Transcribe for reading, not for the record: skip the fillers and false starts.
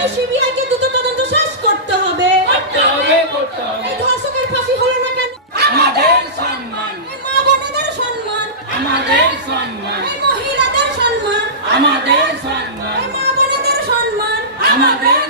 এই সিবিআইকে দ্রুত তদন্ত শেষ করতে হবে। এই ধর্ষকের ফাঁসি হলো না কেন? আমাদের সম্মান, এই মা বোনেদের সম্মান, আমাদের সম্মান, এই মহিলাদের সম্মান, আমাদের সম্মান, এই মা বোনেদের সম্মান, আমাদের